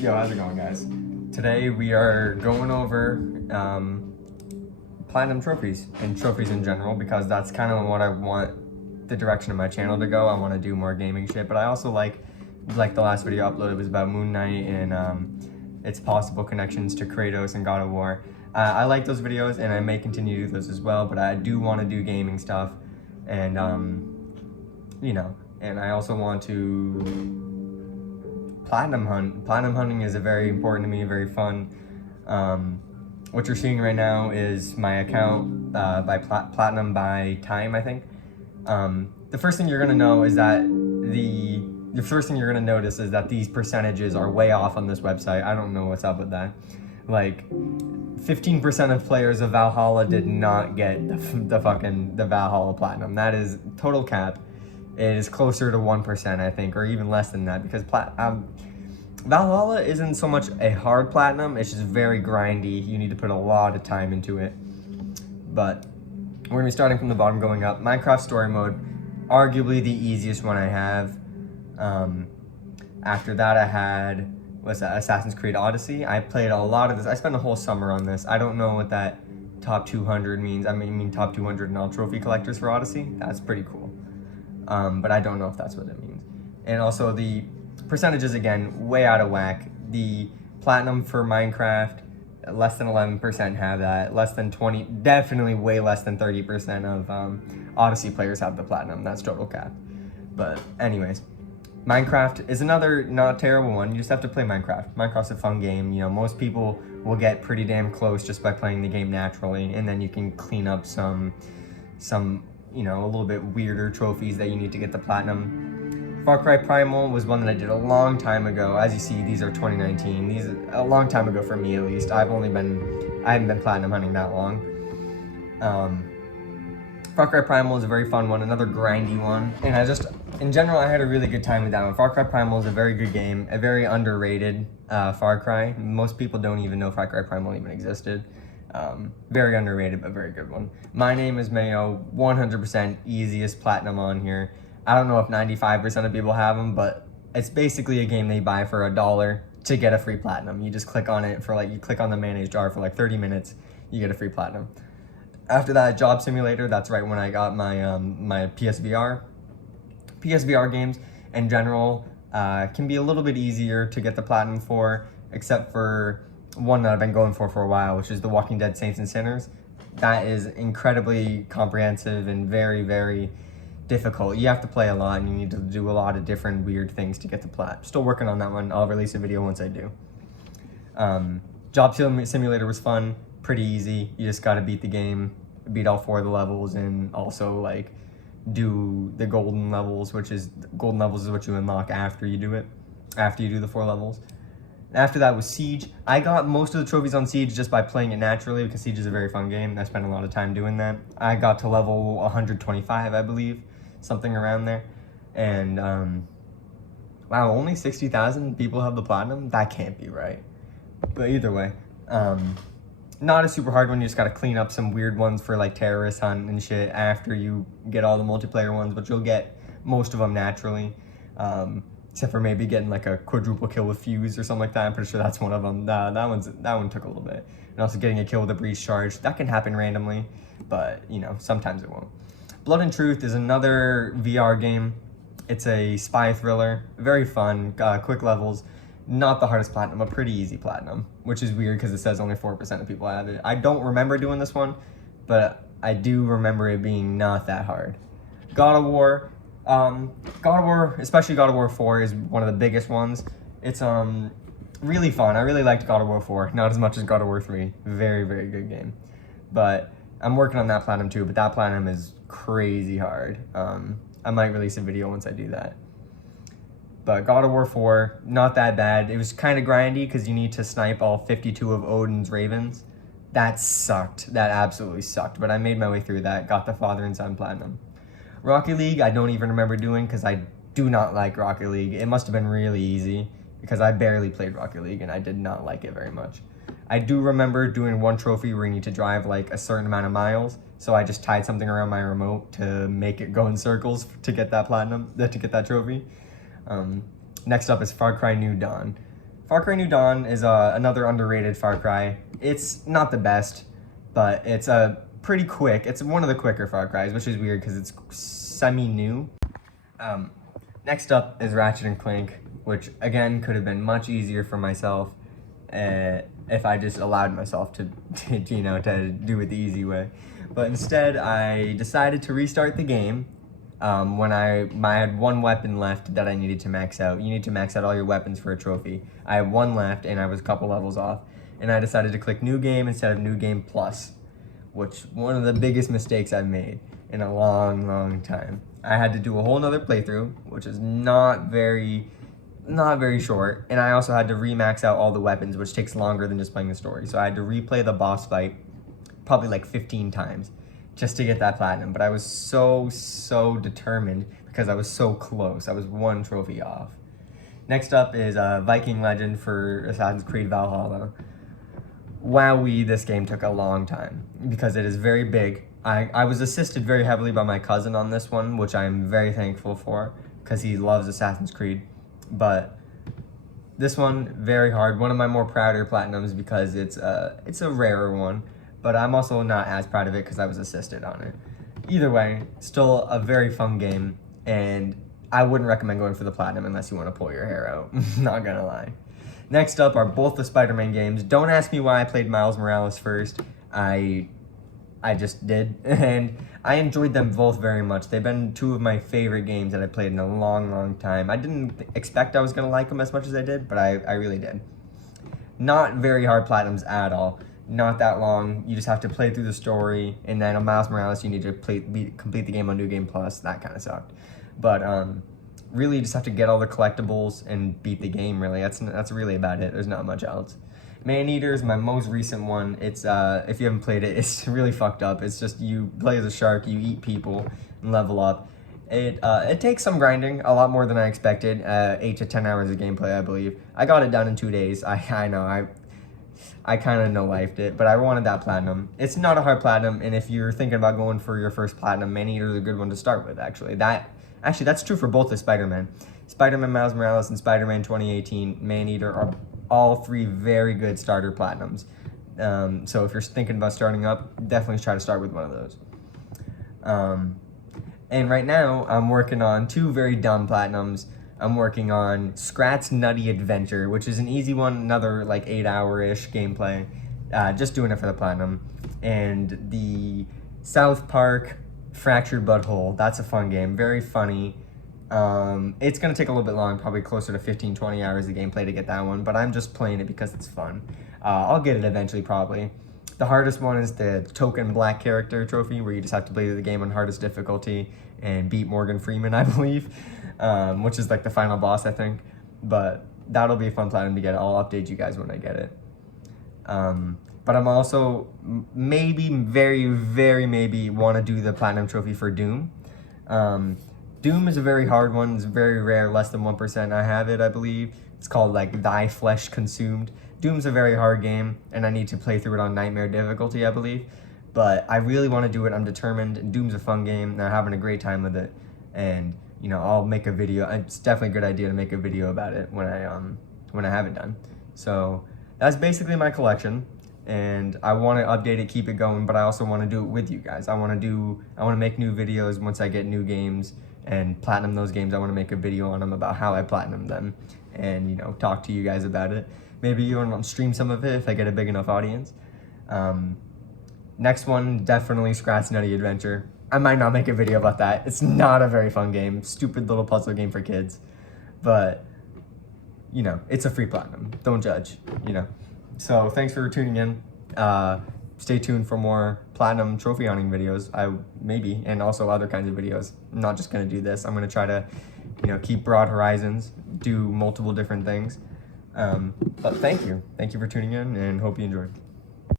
Yo, how's it going, guys? Today we are going over platinum trophies and trophies in general, because that's kind of what I want the direction of my channel to go. I want to do more gaming shit, but I also like the last video I uploaded was about Moon Knight and its possible connections to Kratos and God of War. I like those videos and I may continue to do those as well, but I do want to do gaming stuff, and you know, and I also want to platinum hunt. Platinum hunting is very important to me, very fun. What you're seeing right now is my account by platinum by time, I think. The first thing you're gonna know is that the first thing you're gonna notice is that these percentages are way off on this website. I don't know what's up with that. Like 15% of players of Valhalla did not get the Valhalla platinum. That is total cap. It is closer to 1%, I think, or even less than that, because Valhalla isn't so much a hard platinum, it's just very grindy. You need to put a lot of time into it. But we're gonna be starting from the bottom going up. Minecraft story mode, arguably the easiest one I have. After that I had, what's that, Assassin's Creed Odyssey. I played a lot of this. I spent a whole summer on this. I don't know what that top 200 means. I mean top 200 in all trophy collectors for Odyssey. That's pretty cool. But I don't know if that's what it means. And also the percentages, again, way out of whack. The platinum for Minecraft, less than 11% have that. Less than 20, definitely way less than 30% of Odyssey players have the platinum. That's total cap. But anyways, Minecraft is another not terrible one. You just have to play Minecraft. Minecraft's a fun game. You know, most people will get pretty damn close just by playing the game naturally, and then you can clean up some you know, a little bit weirder trophies that you need to get the platinum. Cry Primal was one that I did a long time ago. As you see, these are 2019. These are a long time ago for me, at least. I haven't been platinum hunting that long. Far Cry Primal is a very fun one, another grindy one. And in general, I had a really good time with that one. Far Cry Primal is a very good game, a very underrated Far Cry. Most people don't even know Far Cry Primal even existed. Very underrated, but very good one. My Name is Mayo, 100% easiest platinum on here. I don't know if 95% of people have them, but it's basically a game they buy for $1 to get a free platinum. You just click on it for you click on the mayonnaise jar for 30 minutes, you get a free platinum. After that, Job Simulator, that's right when I got my my PSVR. PSVR games in general can be a little bit easier to get the platinum for, except for one that I've been going for a while, which is The Walking Dead Saints and Sinners. That is incredibly comprehensive and very, very difficult. You have to play a lot and you need to do a lot of different weird things to get the plat. Still working on that one. I'll release a video once I do. Job Simulator was fun, pretty easy. You just gotta beat the game, beat all 4 of the levels, and also do the golden levels, which is what you unlock after you do it, after you do the 4 levels. After that was Siege. I got most of the trophies on Siege just by playing it naturally, because Siege is a very fun game. I spent a lot of time doing that. I got to level 125, I believe, something around there. And wow, only 60,000 people have the platinum? That can't be right. But either way, not a super hard one. You just gotta clean up some weird ones for terrorist hunt and shit after you get all the multiplayer ones, but you'll get most of them naturally. Except for maybe getting a quadruple kill with Fuse or something like that. I'm pretty sure that's one of them. That one took a little bit. And also getting a kill with a breach charge. That can happen randomly, but you know, sometimes it won't. Blood and Truth is another VR game. It's a spy thriller, very fun, quick levels. Not the hardest platinum, a pretty easy platinum, which is weird because it says only 4% of people have it. I don't remember doing this one, but I do remember it being not that hard. God of War. Especially God of War 4 is one of the biggest ones. It's really fun. I really liked God of War 4, not as much as God of War 3. Very, very good game. But I'm working on that platinum too, but that platinum is crazy hard. I might release a video once I do that. But God of War 4, not that bad. It was kind of grindy because you need to snipe all 52 of Odin's ravens. That sucked. That absolutely sucked. But I made my way through that, got the father and son platinum. Rocket League, I don't even remember doing because I do not like Rocket League. It must have been really easy because I barely played Rocket League and I did not like it very much. I do remember doing one trophy where you need to drive a certain amount of miles, so I just tied something around my remote to make it go in circles to get that platinum, to get that trophy. Next up is Far Cry New Dawn. Far Cry New Dawn is another underrated Far Cry. It's not the best, but it's pretty quick. It's one of the quicker Far Cries, which is weird because it's semi-new. Next up is Ratchet and Clink, which again could have been much easier for myself if I just allowed myself to do it the easy way. But instead, I decided to restart the game when I had one weapon left that I needed to max out. You need to max out all your weapons for a trophy. I had one left and I was a couple levels off. And I decided to click New Game instead of New Game Plus, which one of the biggest mistakes I've made in a long time. I had to do a whole nother playthrough, which is not very short. And I also had to remax out all the weapons, which takes longer than just playing the story. So I had to replay the boss fight probably like 15 times just to get that platinum. But I was so determined because I was so close. I was one trophy off. Next up is Viking Legend for Assassin's Creed Valhalla. Wowee, this game took a long time because it is very big. I was assisted very heavily by my cousin on this one, which I'm very thankful for because he loves Assassin's Creed. But this one, very hard. One of my more prouder platinums because it's a rarer one. But I'm also not as proud of it because I was assisted on it. Either way, still a very fun game, and I wouldn't recommend going for the platinum unless you want to pull your hair out. Not gonna lie. Next up are both the Spider-Man games. Don't ask me why I played Miles Morales first. I just did, and I enjoyed them both very much. They've been two of my favorite games that I played in a long time. I didn't expect I was gonna like them as much as I did, but I really did. Not very hard platinums at all. Not that long. You just have to play through the story, and then on Miles Morales you need to complete the game on New Game Plus. That kind of sucked, but really you just have to get all the collectibles and beat the game. Really, that's really about it. There's not much else. Maneater is my most recent one. It's if you haven't played it, it's really fucked up. It's just you play as a shark, you eat people, and level up. It takes some grinding, a lot more than I expected. 8 to 10 hours of gameplay, I believe. I got it done in 2 days. I know I kind of no-lifed it, but I wanted that platinum. It's not a hard platinum, and if you're thinking about going for your first platinum, Maneater is a good one to start with, actually. That's true for both the Spider-Man. Spider-Man Miles Morales and Spider-Man 2018, Maneater are all three very good starter platinums. So if you're thinking about starting up, definitely try to start with one of those. And right now, I'm working on two very dumb platinums. I'm working on Scrat's Nutty Adventure, which is an easy one, another like 8-hour-ish gameplay. Just doing it for the platinum. And the South Park Fractured Butthole, that's a fun game, very funny. It's gonna take a little bit long, probably closer to 15-20 hours of gameplay to get that one, but I'm just playing it because it's fun. I'll get it eventually, probably. The hardest one is the Token Black Character Trophy, where you just have to play the game on hardest difficulty and beat Morgan Freeman, I believe, which is like the final boss, I think. But that'll be a fun platinum to get. I'll update you guys when I get it. But I'm also maybe, very maybe want to do the platinum trophy for Doom. Doom is a very hard one. It's very rare, less than 1%. I have it, I believe. It's called like Thy Flesh Consumed. Doom's a very hard game, and I need to play through it on Nightmare difficulty, I believe. But I really want to do it. I'm determined. Doom's a fun game, and I'm having a great time with it. And you know, I'll make a video. It's definitely a good idea to make a video about it when I have it done. So that's basically my collection, and I want to update it, keep it going, but I also want to do it with you guys. I want to make new videos once I get new games and platinum those games. I want to make a video on them about how I platinum them, and you know, talk to you guys about it. Maybe you want to stream some of it if I get a big enough audience. Next one, definitely Scrat's Nutty Adventure. I might not make a video about that. It's not a very fun game. Stupid little puzzle game for kids. But, you know, it's a free platinum. Don't judge, you know. So thanks for tuning in. Stay tuned for more platinum trophy hunting videos, maybe, and also other kinds of videos. I'm not just going to do this. I'm going to try to, you know, keep broad horizons, do multiple different things. But thank you. Thank you for tuning in, and hope you enjoyed.